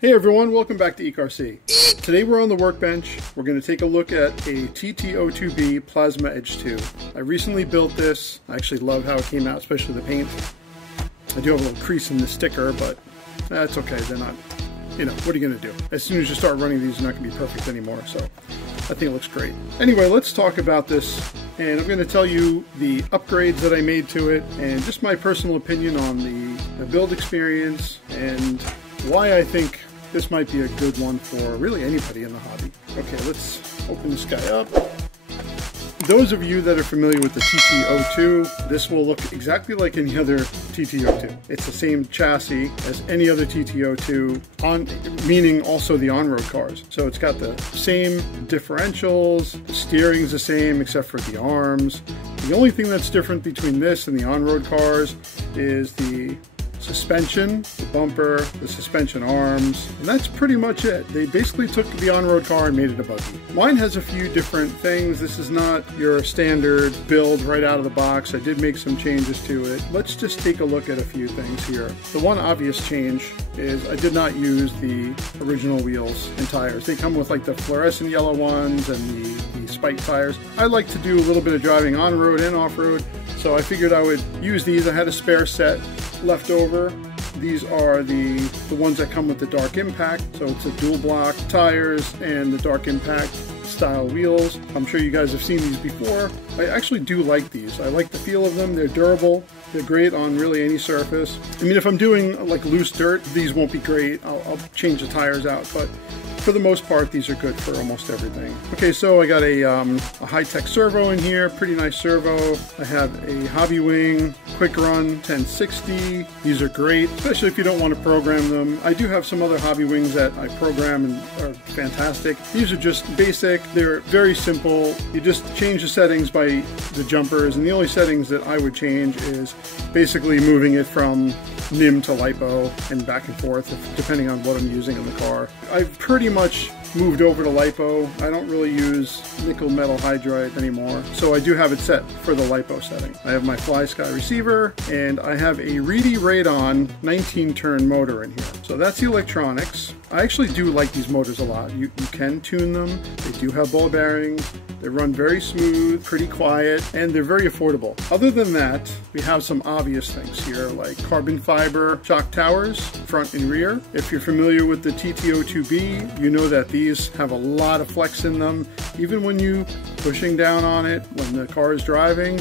Hey everyone, welcome back to ECarC. Today we're on the workbench. We're going to take a look at a TT-02B Plasma Edge 2. I recently built this. I actually love how it came out, especially the paint. I do have a little crease in the sticker, but that's okay. They're not, what are you going to do? As soon as you start running these, they're not going to be perfect anymore, so I think it looks great. Anyway, let's talk about this, and I'm going to tell you the upgrades that I made to it, and just my personal opinion on the build experience, and why I think this might be a good one for really anybody in the hobby. Okay, let's open this guy up. Those of you that are familiar with the TT-02, this will look exactly like any other TT-02. It's the same chassis as any other TT-02, meaning also the on-road cars. So it's got the same differentials, the steering's the same except for the arms. The only thing that's different between this and the on-road cars is the suspension, the bumper, the suspension arms, and that's pretty much it. They basically took the on-road car and made it a buggy. Mine has a few different things. This is not your standard build right out of the box. I did make some changes to it. Let's just take a look at a few things here. The one obvious change is I did not use the original wheels and tires. They come with like the fluorescent yellow ones and the spike tires. I like to do a little bit of driving on-road and off-road, so I figured I would use these. I had a spare set left over. These are the ones that come with the dark impact, so it's a dual block tires and the dark impact style wheels. I'm sure you guys have seen these before. I actually do like these. I like the feel of them. They're durable. They're great on really any surface. I mean, if I'm doing like loose dirt, these won't be great. I'll change the tires out, but for the most part, these are good for almost everything. Okay, so I got a high-tech servo in here, pretty nice servo. I have a Hobby Wing Quick Run 1060. These are great, especially if you don't want to program them. I do have some other Hobby Wings that I program and are fantastic. These are just basic. They're very simple. You just change the settings by the jumpers, and the only settings that I would change is basically moving it from NIM to LiPo and back and forth, depending on what I'm using in the car. I've pretty much moved over to LiPo. I don't really use nickel metal hydride anymore, so I do have it set for the LiPo setting. I have my Fly Sky receiver, and I have a Reedy Radon 19-turn motor in here. So that's the electronics. I actually do like these motors a lot. You can tune them. They do have ball bearings. They run very smooth, pretty quiet, and they're very affordable. Other than that, we have some obvious things here, like carbon fiber shock towers, front and rear. If you're familiar with the TT-02B, you know that these have a lot of flex in them. Even when you pushing down on it, when the car is driving,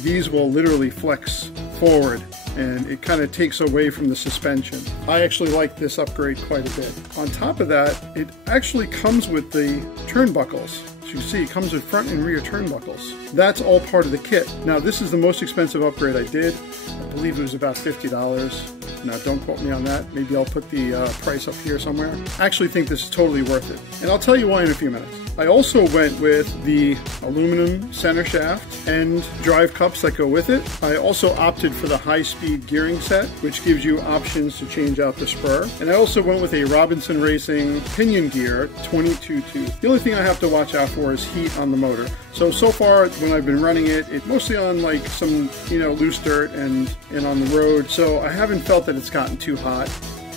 these will literally flex forward, and it kind of takes away from the suspension. I actually like this upgrade quite a bit. On top of that, it actually comes with the turnbuckles. As you see, it comes with front and rear turnbuckles. That's all part of the kit. Now, this is the most expensive upgrade I did. I believe it was about $50. Now, don't quote me on that. Maybe I'll put the price up here somewhere. I actually think this is totally worth it, and I'll tell you why in a few minutes. I also went with the aluminum center shaft and drive cups that go with it. I also opted for the high-speed gearing set, which gives you options to change out the spur. And I also went with a Robinson Racing pinion gear 22 tooth. The only thing I have to watch out for is heat on the motor. So far when I've been running it, it's mostly on like some, loose dirt and on the road. So I haven't felt that it's gotten too hot.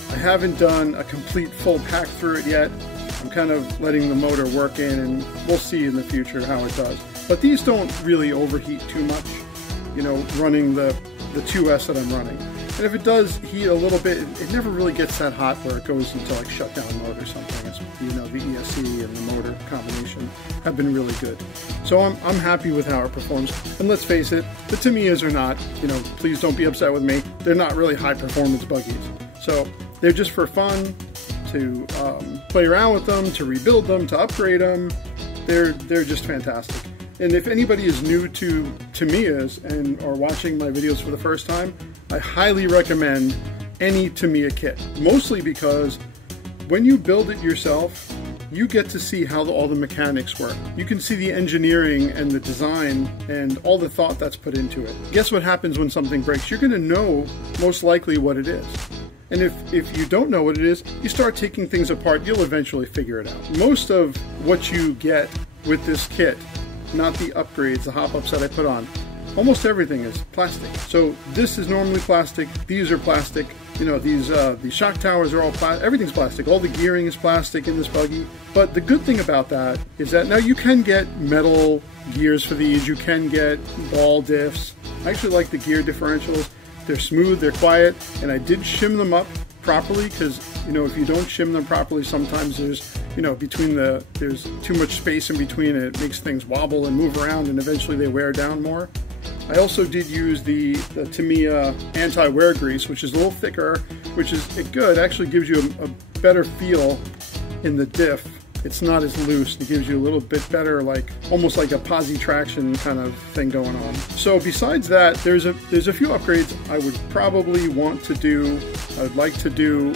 I haven't done a complete full pack through it yet. I'm kind of letting the motor work in, and we'll see in the future how it does. But these don't really overheat too much, running the 2S that I'm running. And if it does heat a little bit, it never really gets that hot where it goes into like shutdown mode or something. It's, the ESC and the motor combination have been really good. So I'm happy with how it performs. And let's face it, the Tamiyas are not, please don't be upset with me, they're not really high performance buggies. So they're just for fun, to play around with them, to rebuild them, to upgrade them. They're just fantastic. And if anybody is new to Tamiyas and are watching my videos for the first time, I highly recommend any Tamiya kit. Mostly because when you build it yourself, you get to see how all the mechanics work. You can see the engineering and the design and all the thought that's put into it. Guess what happens when something breaks? You're going to know most likely what it is. And if you don't know what it is, you start taking things apart, you'll eventually figure it out. Most of what you get with this kit, not the upgrades, the hop-ups that I put on, almost everything is plastic. So this is normally plastic, these are plastic, You know, these shock towers are all everything's plastic. All the gearing is plastic in this buggy. But the good thing about that is that now you can get metal gears for these. You can get ball diffs. I actually like the gear differentials. They're smooth, they're quiet, and I did shim them up properly because, you know, if you don't shim them properly, sometimes there's, you know, there's too much space in between and it makes things wobble and move around and eventually they wear down more. I also did use the Tamiya anti-wear grease, which is a little thicker, which is good. It actually gives you a better feel in the diff. It's not as loose. It gives you a little bit better, like almost like a posi traction kind of thing going on. So besides that, there's a few upgrades I would probably want to do. I would like to do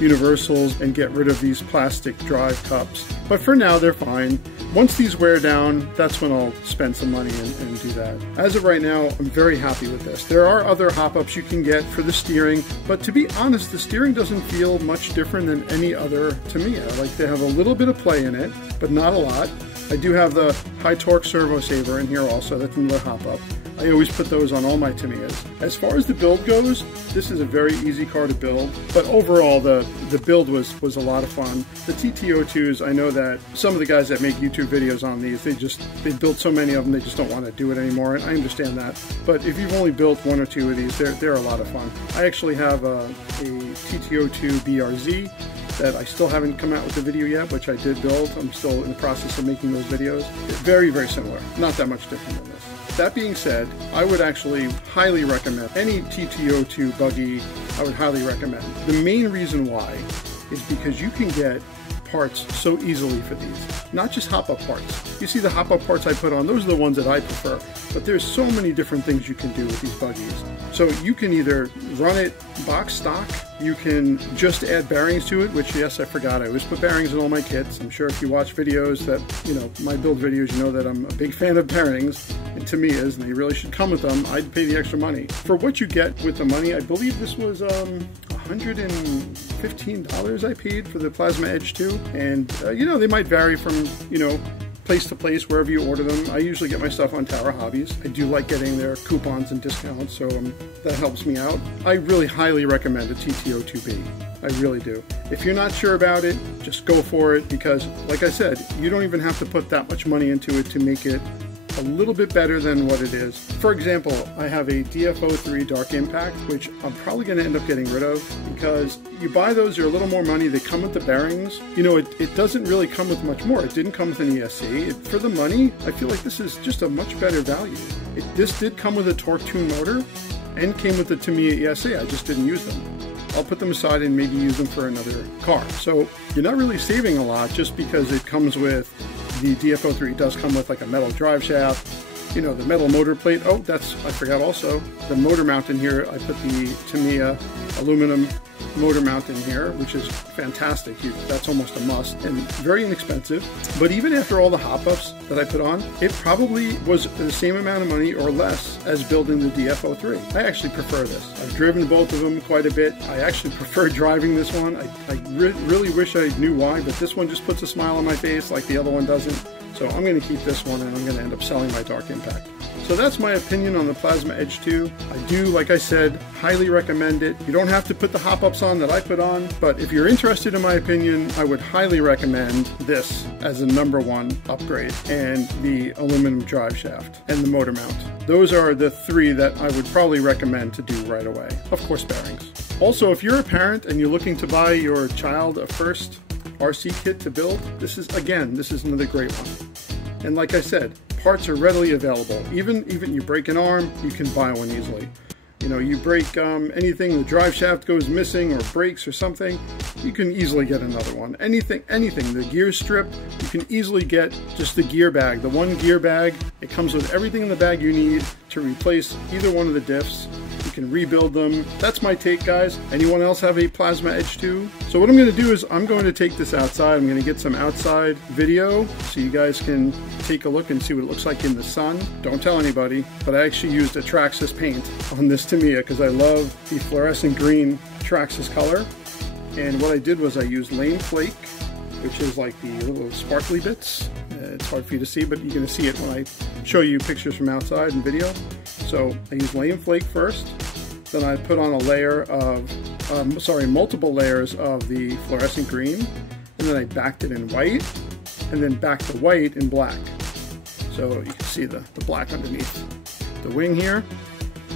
universals and get rid of these plastic drive cups. But for now, they're fine. Once these wear down, that's when I'll spend some money and do that. As of right now, I'm very happy with this. There are other hop-ups you can get for the steering, but to be honest, the steering doesn't feel much different than any other Tamiya. Like, they have a little bit of play in it, but not a lot. I do have the high torque servo saver in here also. That's another hop-up. I always put those on all my Tamiyas. As far as the build goes, this is a very easy car to build, but overall the build was a lot of fun. The TT-02s, I know that some of the guys that make YouTube videos on these, they built so many of them, they just don't want to do it anymore, and I understand that. But if you've only built one or two of these, they're a lot of fun. I actually have a TT-02 BRZ that I still haven't come out with the video yet, which I did build. I'm still in the process of making those videos. Very, very similar. Not that much different than this. That being said, I would actually highly recommend any TT-02 buggy. I would highly recommend. The main reason why is because you can get parts so easily for these. Not just hop-up parts. You see the hop-up parts I put on, those are the ones that I prefer. But there's so many different things you can do with these buggies. So you can either run it box stock, you can just add bearings to it, which, yes, I forgot, I always put bearings in all my kits. I'm sure if you watch videos that, you know, my build videos, you know that I'm a big fan of bearings and Tamiyas, and they really should come with them. I'd pay the extra money. For what you get with the money, I believe this was $115 I paid for the Plasma Edge 2, and you know, they might vary from, you know, place to place, wherever you order them. I usually get my stuff on Tower Hobbies. I do like getting their coupons and discounts, so that helps me out. I really highly recommend a TT-02B. I really do. If you're not sure about it, just go for it, because like I said, you don't even have to put that much money into it to make it a little bit better than what it is. For example, I have a DF03 Dark Impact, which I'm probably going to end up getting rid of, because you buy those, they're a little more money. They come with the bearings. You know, it doesn't really come with much more. It didn't come with an ESC. For the money, I feel like this is just a much better value. This did come with a torque tune motor and came with the Tamiya ESC. I just didn't use them. I'll put them aside and maybe use them for another car. So you're not really saving a lot just because it comes with the DF03. Does come with like a metal drive shaft, you know, the metal motor plate. Oh, I forgot also, the motor mount in here. I put the Tamiya aluminum motor mount in here, which is fantastic. That's almost a must and very inexpensive. But even after all the hop-ups that I put on, it probably was the same amount of money or less as building the DF03. I actually prefer this. I've driven both of them quite a bit. I actually prefer driving this one. I really wish I knew why, but this one just puts a smile on my face like the other one doesn't. So I'm going to keep this one, and I'm going to end up selling my Dark Impact. So that's my opinion on the Plasma Edge 2. I do, like I said, highly recommend it. You don't have to put the hop-ups on that I put on, but if you're interested in my opinion, I would highly recommend this as a #1 upgrade, and the aluminum drive shaft and the motor mount. Those are the three that I would probably recommend to do right away. Of course, bearings. Also, if you're a parent and you're looking to buy your child a first RC kit to build, this is another great one. And like I said, parts are readily available. Even you break an arm, you can buy one easily. You know, you break anything, the drive shaft goes missing or breaks or something, you can easily get another one. Anything, the gear strip, you can easily get just the gear bag. The one gear bag, it comes with everything in the bag you need to replace either one of the diffs. You can rebuild them. That's my take, guys. Anyone else have a Plasma Edge 2? So what I'm going to do is I'm going to take this outside. I'm going to get some outside video so you guys can take a look and see what it looks like in the sun. Don't tell anybody, but I actually used a Traxxas paint on this Tamiya because I love the fluorescent green Traxxas color. And what I did was I used Lame Flake, which is like the little sparkly bits. It's hard for you to see, but you're going to see it when I show you pictures from outside and video. So I used Lame Flake first, Then I put on a layer of, multiple layers of the fluorescent green, and then I backed it in white, and then backed the white in black. So you can see the black underneath the wing here,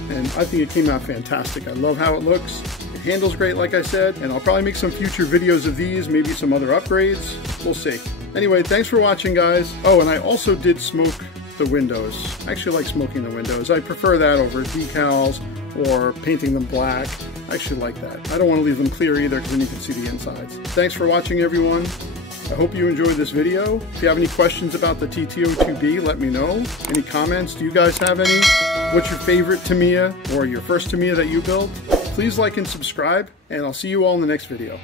and I think it came out fantastic. I love how it looks. It handles great, like I said, and I'll probably make some future videos of these, maybe some other upgrades. We'll see. Anyway, thanks for watching, guys. Oh, and I also did smoke the windows. I actually like smoking the windows. I prefer that over decals or painting them black. I actually like that. I don't want to leave them clear either, because then you can see the insides. Thanks for watching, everyone. I hope you enjoyed this video. If you have any questions about the TT-02B, let me know. Any comments? Do you guys have any? What's your favorite Tamiya or your first Tamiya that you built? Please like and subscribe, and I'll see you all in the next video.